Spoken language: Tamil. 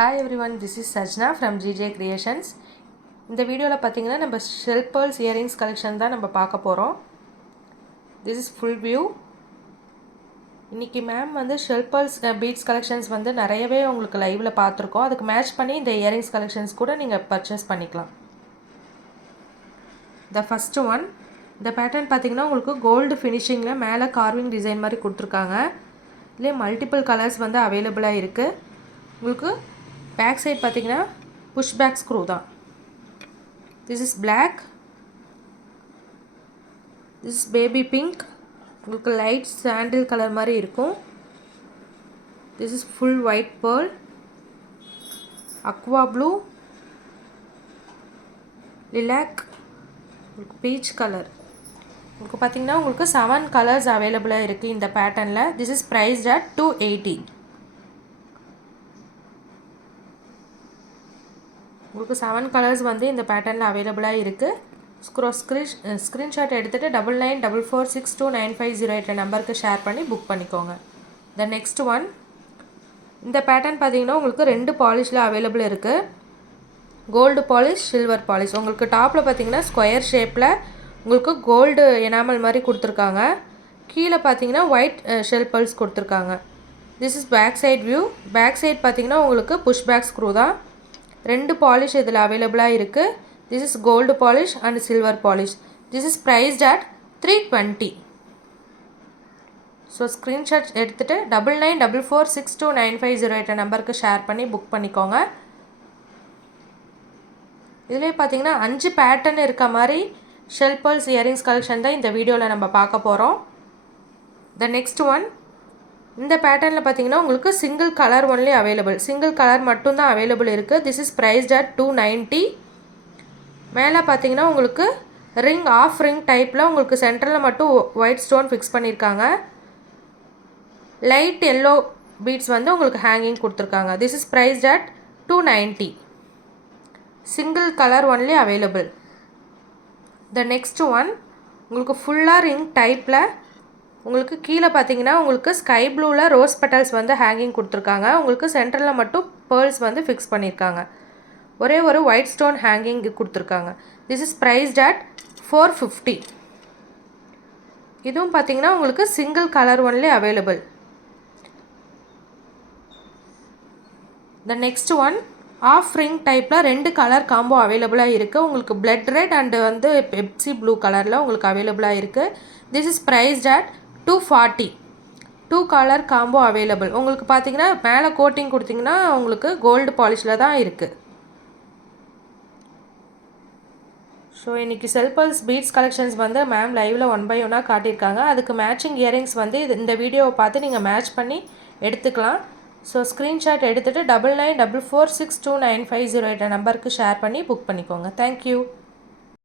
Hi everyone, this is Sajna from GJ Creations. இந்த வீடியோவில் பார்த்தீங்கன்னா நம்ம ஷெல் பேர்ல்ஸ் இயரிங்ஸ் கலெக்ஷன் தான் நம்ம பார்க்க போகிறோம். This is full view. இன்றைக்கி மேம் வந்து ஷெல் பேர்ல்ஸ் பீட்ஸ் கலெக்ஷன்ஸ் வந்து நிறையவே உங்களுக்கு லைவில் பார்த்துருக்கோம். அதுக்கு மேட்ச் பண்ணி இந்த இயரிங்ஸ் கலெக்ஷன்ஸ் கூட நீங்கள் பர்ச்சேஸ் பண்ணிக்கலாம். The first one, இந்த பேட்டர்ன் பார்த்தீங்கன்னா உங்களுக்கு கோல்டு ஃபினிஷிங்கில் மேலே கார்விங் டிசைன் மாதிரி கொடுத்துருக்காங்க. இதுலேயே மல்டிபிள் கலர்ஸ் வந்து அவைலபிளாக இருக்குது. உங்களுக்கு பேக் சைட் பார்த்தீங்கன்னா புஷ் பேக் ஸ்க்ரூ தான். This is black, this is baby pink, உங்களுக்கு லைட் சாண்டில் கலர் மாதிரி இருக்கும். This is full white pearl, aqua blue, lilac, உங்களுக்கு பீச் கலர். உங்களுக்கு பார்த்தீங்கன்னா உங்களுக்கு 7 கலர்ஸ் அவைலபிளாக இருக்குது இந்த பேட்டர்னில். This is priced at 280. உங்களுக்கு 7 கலர்ஸ் வந்து இந்த பேட்டர்னில் அவைலபிளாக இருக்குது. ஸ்க்ரீன்ஷாட் எடுத்துகிட்டு 9944629508 நம்பருக்கு ஷேர் பண்ணி புக் பண்ணிக்கோங்க. த நெக்ஸ்ட் ஒன், இந்த பேட்டர்ன் பார்த்தீங்கன்னா உங்களுக்கு 2 பாலிஷில் அவைலபிள் இருக்குது. Gold polish, silver polish. உங்களுக்கு டாப்பில் பார்த்தீங்கன்னா ஸ்கொயர் ஷேப்பில் உங்களுக்கு கோல்டு எனாமல் மாதிரி கொடுத்துருக்காங்க. கீழே பார்த்தீங்கன்னா ஒயிட் ஷெல் பேர்ல்ஸ் கொடுத்துருக்காங்க. This is back side view. Back side பார்த்தீங்கன்னா உங்களுக்கு புஷ் பேக் ஸ்க்ரூ தான். 2 பாலிஷ் இதில் அவைலபிளாக இருக்குது. This is gold polish and silver polish. This is priced at 320. So screenshot எடுத்துகிட்டு 9944629508 நம்பருக்கு ஷேர் பண்ணி புக் பண்ணிக்கோங்க. இதிலே பார்த்தீங்கன்னா 5 பேட்டர்ன் இருக்க மாதிரி ஷெல் பேர்ல்ஸ் இயரிங்ஸ் கலெக்ஷன் தான் இந்த வீடியோவில் நம்ம பார்க்க போகிறோம். த நெக்ஸ்ட் ஒன், இந்த பேட்டர்னில் பார்த்தீங்கன்னா உங்களுக்கு single colour only available. Single colour மட்டும்தான் அவைலபிள் இருக்குது. This is priced at 290. மேலே பார்த்தீங்கன்னா உங்களுக்கு ரிங், ஆஃப் ரிங் டைப்பில் உங்களுக்கு சென்டரில் மட்டும் ஒயிட் ஸ்டோன் ஃபிக்ஸ் பண்ணியிருக்காங்க. லைட் எல்லோ பீட்ஸ் வந்து உங்களுக்கு ஹேங்கிங் கொடுத்துருக்காங்க. This is priced at 290. Single colour only available. The next one, உங்களுக்கு ஃபுல்லாக ரிங் டைப்பில் உங்களுக்கு கீழே பார்த்தீங்கன்னா உங்களுக்கு ஸ்கை ப்ளூவில் ரோஸ் பெட்டல்ஸ் வந்து ஹேங்கிங் கொடுத்துருக்காங்க. உங்களுக்கு சென்டரில் மட்டும் பேர்ல்ஸ் வந்து ஃபிக்ஸ் பண்ணியிருக்காங்க. ஒரே ஒரு ஒயிட் ஸ்டோன் ஹேங்கிங் கொடுத்துருக்காங்க. This is priced at 450. இதுவும் பார்த்தீங்கன்னா உங்களுக்கு single colour only available. The next one, half ring டைப்பில் 2 கலர் காம்போ அவைலபிளாக இருக்குது. உங்களுக்கு பிளட் ரெட் அண்டு வந்து பெப்சி ப்ளூ கலரில் உங்களுக்கு அவைலபிளாக இருக்குது. This is priced at 240. 2 colour combo available. உங்களுக்கு பார்த்தீங்கன்னா மேலே கோட்டிங் கொடுத்தீங்கன்னா உங்களுக்கு கோல்டு பாலிஷில் தான் இருக்குது. ஸோ இன்றைக்கி ஷெல் பேர்ல்ஸ் பீட்ஸ் கலெக்ஷன்ஸ் வந்து மேம் லைவில் 1 by 1 காட்டியிருக்காங்க. அதுக்கு மேட்சிங் இயரிங்ஸ் வந்து இந்த வீடியோவை பார்த்து நீங்கள் மேட்ச் பண்ணி எடுத்துக்கலாம். ஸோ ஸ்க்ரீன்ஷாட் எடுத்துகிட்டு 9944629508 நம்பருக்கு ஷேர் பண்ணி புக் பண்ணிக்கோங்க. தேங்க்யூ.